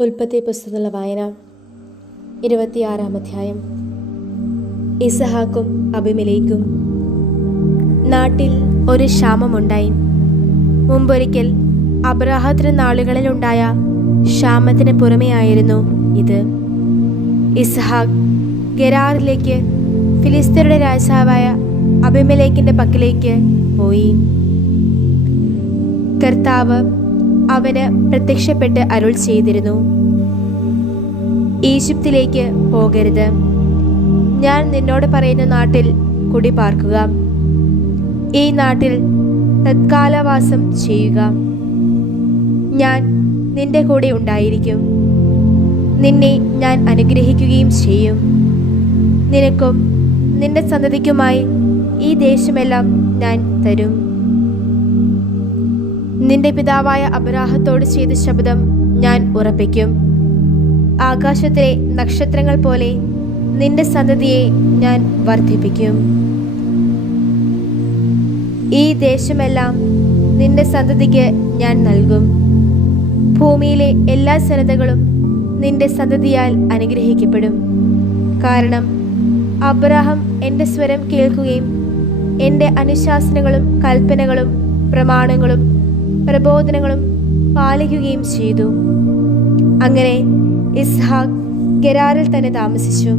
ഉൽപ്പത്തി പുസ്തകത്തിലുള്ള വായന. ഇരുപത്തിയാറാം അധ്യായം ഇസഹാക്കും അഭിമലേക്കും. നാട്ടിൽ ഒരു ക്ഷാമമുണ്ടായി. മുമ്പൊരിക്കൽ അബ്രാഹത്തിന് നാളുകളിലുണ്ടായ ക്ഷാമത്തിന് പുറമെയായിരുന്നു ഇത്. ഇസ്ഹാഖ് ഗരാറിലേക്ക് ഫിലിസ്തീനയുടെ രാജാവായ അഭിമലേക്കിന്റെ പക്കലേക്ക് പോയി. കർത്താവ് അവന് പ്രത്യക്ഷപ്പെട്ട് അരുൾ ചെയ്തിരുന്നു. ഈജിപ്തിലേക്ക് പോകരുത്. ഞാൻ നിന്നോട് പറയുന്ന നാട്ടിൽ കുടി പാർക്കുക. ഈ നാട്ടിൽ തത്കാലവാസം ചെയ്യുക. ഞാൻ നിന്റെ കൂടെ ഉണ്ടായിരിക്കും. നിന്നെ ഞാൻ അനുഗ്രഹിക്കുകയും ചെയ്യും. നിനക്കും നിന്റെ സന്തതിക്കുമായി ഈ ദേശമെല്ലാം ഞാൻ തരും. നിന്റെ പിതാവായ അബ്രാഹത്തോട് ചെയ്ത ശബ്ദം ഞാൻ ഉറപ്പിക്കും. ആകാശത്തിലെ നക്ഷത്രങ്ങൾ പോലെ നിന്റെ സന്തതിയെ ഞാൻ വർദ്ധിപ്പിക്കും. ഈ ദേശമെല്ലാം നിന്റെ സന്തതിക്ക് ഞാൻ നൽകും. ഭൂമിയിലെ എല്ലാ സന്നദ്ധകളും നിന്റെ സന്തതിയാൽ അനുഗ്രഹിക്കപ്പെടും. കാരണം അബ്രഹാം എന്റെ സ്വരം കേൾക്കുകയും എന്റെ അനുശാസനങ്ങളും കൽപ്പനകളും പ്രമാണങ്ങളും പ്രബോധനങ്ങളും പാലിക്കുകയും ചെയ്തു. അങ്ങനെ ഇസ്ഹാഖ് ഗരാറിൽ തന്നെ താമസിച്ചു.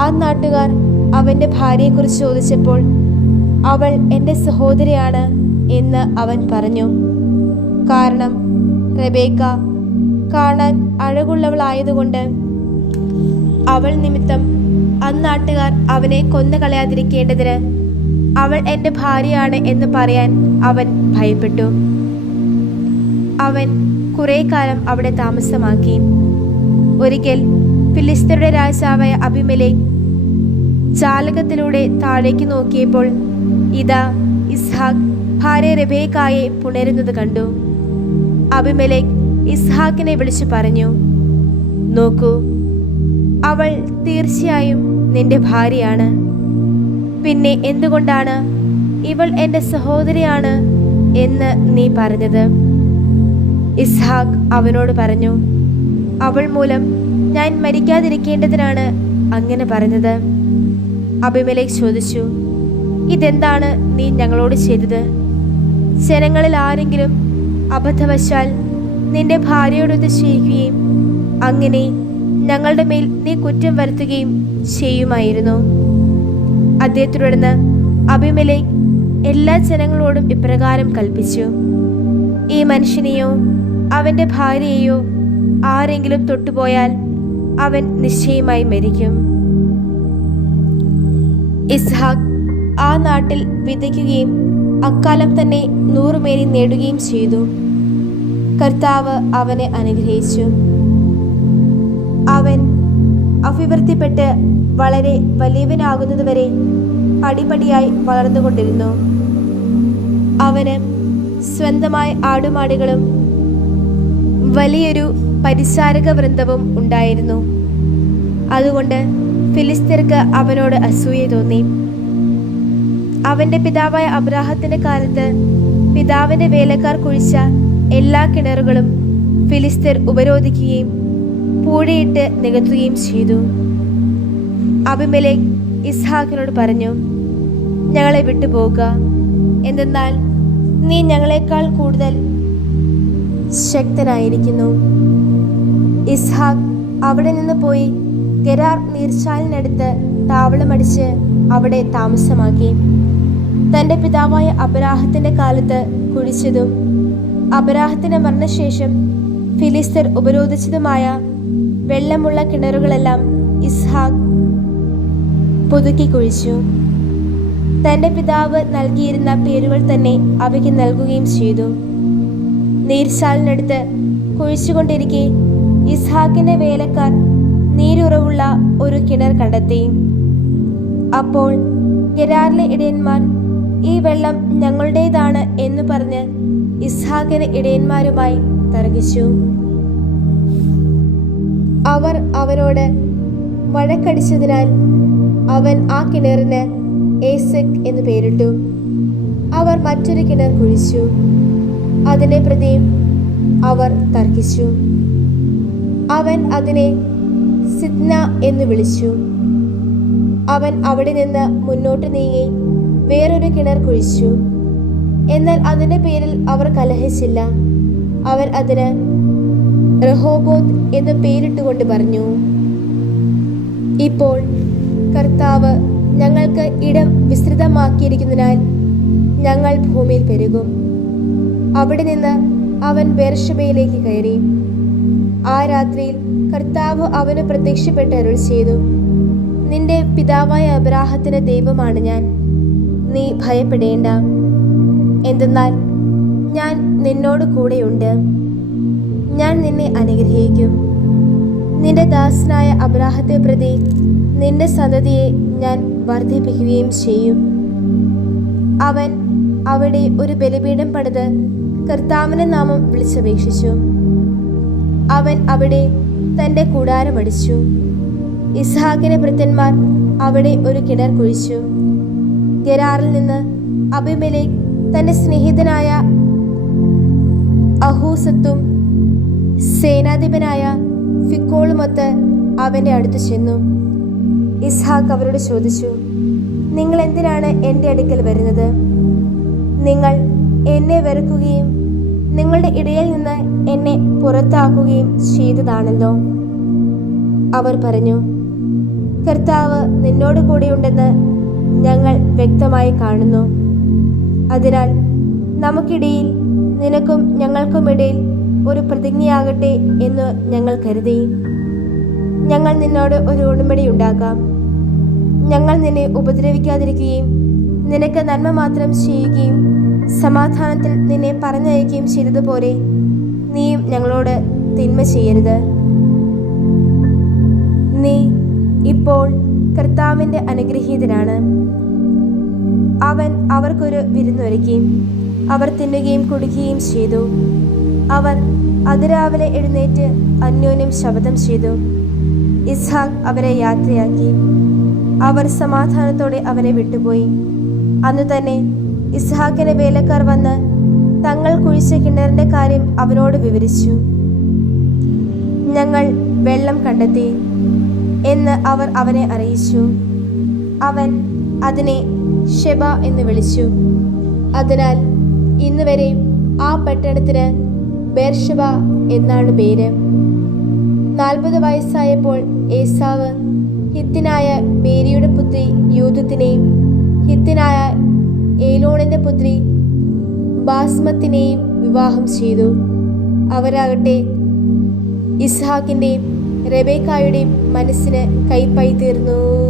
ആ നാട്ടുകാർ അവന്റെ ഭാര്യയെക്കുറിച്ച് ചോദിച്ചപ്പോൾ അവൾ എന്റെ സഹോദരിയാണ് എന്ന് അവൻ പറഞ്ഞു. കാരണം റബേക്ക കാണാൻ അഴകുള്ളവളായതുകൊണ്ട് അവൾ നിമിത്തം അന്നാട്ടുകാർ അവനെ കൊന്നുകളയാതിരിക്കേണ്ടതിന് അവൾ എന്റെ ഭാര്യയാണ് എന്ന് പറയാൻ അവൻ ഭയപ്പെട്ടു. അവൻ കുറേ കാലം അവിടെ താമസമാക്കി. ഒരിക്കൽ ഫിലിസ്തരുടെ രാജാവായ അഭിമലേക്ക് ജാലകത്തിലൂടെ താഴേക്ക് നോക്കിയപ്പോൾ ഇതാ ഇസ്ഹാഖ് ഭാര്യ റബേക്കായെ പുണരുന്നത് കണ്ടു. അഭിമലേക്ക് ഇസ്ഹാക്കിനെ വിളിച്ചു പറഞ്ഞു നോക്കൂ അവൾ തീർച്ചയായും നിന്റെ ഭാര്യയാണ്. പിന്നെ എന്തുകൊണ്ടാണ്? ഇവൾ എന്റെ സഹോദരിയാണ് എന്ന് നീ പറഞ്ഞത്. ഇസ്ഹാഖ് അവനോട് പറഞ്ഞു അവൾ മൂലം ഞാൻ മരിക്കാതിരിക്കേണ്ടതിനാണ് അങ്ങനെ പറഞ്ഞത്. അഭിമലേക്ക് ചോദിച്ചു ഇതെന്താണ് നീ ഞങ്ങളോട് ചെയ്തത്? ജനങ്ങളിൽ ആരെങ്കിലും അബദ്ധവശാൽ നിന്റെ ഭാര്യയോടൊത്ത് ചെയ്യുകയും അങ്ങനെ ഞങ്ങളുടെ മേൽ നീ കുറ്റം വരുത്തുകയും ചെയ്യുമായിരുന്നു. അദ്ദേഹത്തെ തുടർന്ന് അഭിമലേക്ക് എല്ലാ ജനങ്ങളോടും ഇപ്രകാരം കൽപ്പിച്ചു. ഈ മനുഷ്യനെയോ അവന്റെ ഭാര്യയെയോ ആരെങ്കിലും തൊട്ടുപോയാൽ അവൻ നിശ്ചയമായി മരിക്കും. ഇസ്ഹാഖ് ആ നാട്ടിൽ വിതയ്ക്കുകയും അക്കാലം തന്നെ നൂറുമേനി നേടുകയും ചെയ്തു. കർത്താവ് അവനെ അനുഗ്രഹിച്ചു. അഭിവൃദ്ധിപ്പെട്ട് വളരെ വലിയവനാകുന്നതുവരെ പടിപടിയായി വളർന്നുകൊണ്ടിരുന്നു. അവന് സ്വന്തമായി ആടുമാടുകളും വലിയൊരു പരിസാരക വൃന്ദവും ഉണ്ടായിരുന്നു. അതുകൊണ്ട് ഫിലിസ്തീർക്ക് അവനോട് അസൂയ തോന്നി. അവന്റെ പിതാവായ അബ്രാഹത്തിന്റെ കാലത്ത് പിതാവിന്റെ വേലക്കാർ കുഴിച്ച എല്ലാ കിണറുകളും ഫിലിസ്തീർ ഉപരോധിക്കുകയും പൂഴയിട്ട് നികത്തുകയും ചെയ്തു. അഭിമലേക്ക് ഇസ്ഹാക്കിനോട് പറഞ്ഞു ഞങ്ങളെ വിട്ടുപോകുക എന്തെന്നാൽ നീ ഞങ്ങളെക്കാൾ കൂടുതൽ ശക്തനായിരിക്കുന്നു. ഇസ്ഹാഖ് അവിടെ നിന്ന് പോയി ഗരാർ നീർച്ചാലിനടുത്ത് താവളമടിച്ച് അവിടെ താമസമാക്കി. തന്റെ പിതാവായ അപരാഹത്തിന്റെ കാലത്ത് കുഴിച്ചതും അപരാഹത്തിന്റെ മരണശേഷം ഫിലിസ്തർ ഉപരോധിച്ചതുമായ വെള്ളമുള്ള കിണറുകളെല്ലാം ഇസ്ഹാഖ് പുതുക്കി കുഴിച്ചു. തന്റെ പിതാവ് നൽകിയിരുന്ന പേരുകൾ തന്നെ അവയ്ക്ക് നൽകുകയും ചെയ്തു. നീർശാലിനടുത്ത് കുഴിച്ചുകൊണ്ടിരിക്കെ ഇസ്ഹാക്കിന്റെ വേലക്കാർ നീരുറവുള്ള ഒരു കിണർ കണ്ടെത്തി. അപ്പോൾ ഗരാറിലെ ഇടയന്മാർ ഈ വെള്ളം ഞങ്ങളുടേതാണ് എന്ന് പറഞ്ഞ് ഇസ്ഹാക്കിന് ഇടയന്മാരുമായി തർക്കിച്ചു. അവർ അവനോട് വഴക്കടിച്ചതിനാൽ അവൻ ആ കിണറിന് ഏസക് എന്ന് പേരിട്ടു. അവർ മറ്റൊരു കിണർ കുഴിച്ചു. അതിനെ പ്രതി അവർ തർക്കിച്ചു. അവൻ അതിനെ സിദ്ന എന്ന് വിളിച്ചു. അവൻ അവിടെ നിന്ന് മുന്നോട്ട് നീങ്ങി വേറൊരു കിണർ കുഴിച്ചു. എന്നാൽ അതിന്റെ പേരിൽ അവർ കലഹിച്ചില്ല. അവർ അതിന് റഹോബോത്ത് എന്ന് പേരിട്ടുകൊണ്ട് പറഞ്ഞു. ഇപ്പോൾ കർത്താവ് ഞങ്ങൾക്ക് ഇടം വിസ്തൃതമാക്കിയിരിക്കുന്നതിനാൽ ഞങ്ങൾ ഭൂമിയിൽ പെരുകും. അവിടെ നിന്ന് അവൻ ബേർഷബയിലേക്ക് കയറി. ആ രാത്രിയിൽ കർത്താവ് അവന് പ്രത്യക്ഷപ്പെട്ട് അരുൾ ചെയ്തു. നിന്റെ പിതാവായ അബ്രാഹത്തിന്റെ ദൈവമാണ് ഞാൻ. നീ ഭയപ്പെടേണ്ട. എന്തെന്നാൽ ഞാൻ നിന്നോട് കൂടെയുണ്ട് ഞാൻ നിന്നെ അനുഗ്രഹിക്കും. നിന്റെ ദാസനായ അബ്രാഹത്തെ പ്രതി നിന്റെ സന്തതിയെ ഞാൻ വർദ്ധിപ്പിക്കുകയും ചെയ്യും. അവൻ അവിടെ ഒരു ബലിപീഠം പണിത് കർത്താവിന്റെ നാമം വിളിച്ചപേക്ഷിച്ചു. അവൻ അവിടെ തന്റെ കൂടാരമടിച്ചു ഇസ്ഹാക്കിന്റെ ഭൃത്യന്മാർ അവിടെ ഒരു കിണർ കുഴിച്ചു. ഗരാറിൽ നിന്ന് അഭിമലേഖ് തന്റെ സ്നേഹിതനായ അഹൂസത്തും സേനാധിപനായ ഫിക്കോളുമൊത്ത് അവന്റെ അടുത്ത് ചെന്നു. ഇസ്ഹാഖ് അവരോട് ചോദിച്ചു നിങ്ങൾ എന്തിനാണ് എന്റെ അടുക്കൽ വരുന്നത്? നിങ്ങൾ എന്നെ വെറുക്കുകയും നിങ്ങളുടെ ഇടയിൽ നിന്ന് എന്നെ പുറത്താക്കുകയും ചെയ്തതാണല്ലോ. അവർ പറഞ്ഞു കർത്താവ് നിന്നോട് കൂടെയുണ്ടെന്ന് ഞങ്ങൾ വ്യക്തമായി കാണുന്നു. അതിനാൽ നമുക്കിടയിൽ നിനക്കും ഞങ്ങൾക്കുമിടയിൽ ഒരു പ്രതിജ്ഞയാകട്ടെ എന്ന് ഞങ്ങൾ കരുതി. ഞങ്ങൾ നിന്നോട് ഒരു ഉടമ്പടി ഉണ്ടാക്കാം. ഞങ്ങൾ നിന്നെ ഉപദ്രവിക്കാതിരിക്കുകയും നിനക്ക് നന്മ മാത്രം ചെയ്യുകയും സമാധാനത്തിൽ നിന്നെ പറഞ്ഞയക്കുകയും ചെയ്തതുപോലെ നീയും ഞങ്ങളോട് തിന്മ ചെയ്യരുത്. നീ ഇപ്പോൾ കർത്താവിന്റെ അനുഗ്രഹീതനാണ്. അവൻ അവർക്കൊരു വിരുന്നൊരുക്കി. അവർ തിന്നുകയും കുടിക്കുകയും ചെയ്തു. അവർ അതിരാവിലെ എഴുന്നേറ്റ് അന്യോന്യം ശബ്ദം ചെയ്തു. ഇസ്ഹാഖ് അവരെ യാത്രയാക്കി. അവർ സമാധാനത്തോടെ അവരെ വിട്ടുപോയി. അന്ന് തന്നെ ഇസ്ഹാഖിന് വേലക്കാർ വന്ന് തങ്ങൾ കുഴിച്ച കിണറിന്റെ കാര്യം അവനോട് വിവരിച്ചു. ഞങ്ങൾ വെള്ളം കണ്ടെത്തി എന്ന് അവർ അവനെ അറിയിച്ചു. അവൻ അതിനെ ഷെബ എന്ന് വിളിച്ചു. അതിനാൽ ഇന്നുവരെ ആ പട്ടണത്തിന് ബേർഷബ എന്നാണ് പേര്. നാൽപ്പത് വയസ്സായപ്പോൾ ഏസാവ് ഹിത്തിനായ ബേരിയുടെ പുത്രി യൂതത്തിനെയും ഹിത്തിനായ ഏലോണിന്റെ പുത്രി ബാസ്മത്തിനെയും വിവാഹം ചെയ്തു. അവരാകട്ടെ ഇസ്ഹാക്കിന്റെയും റെബേക്കായുടെയും മനസ്സിന് കൈപ്പായി തീർന്നു.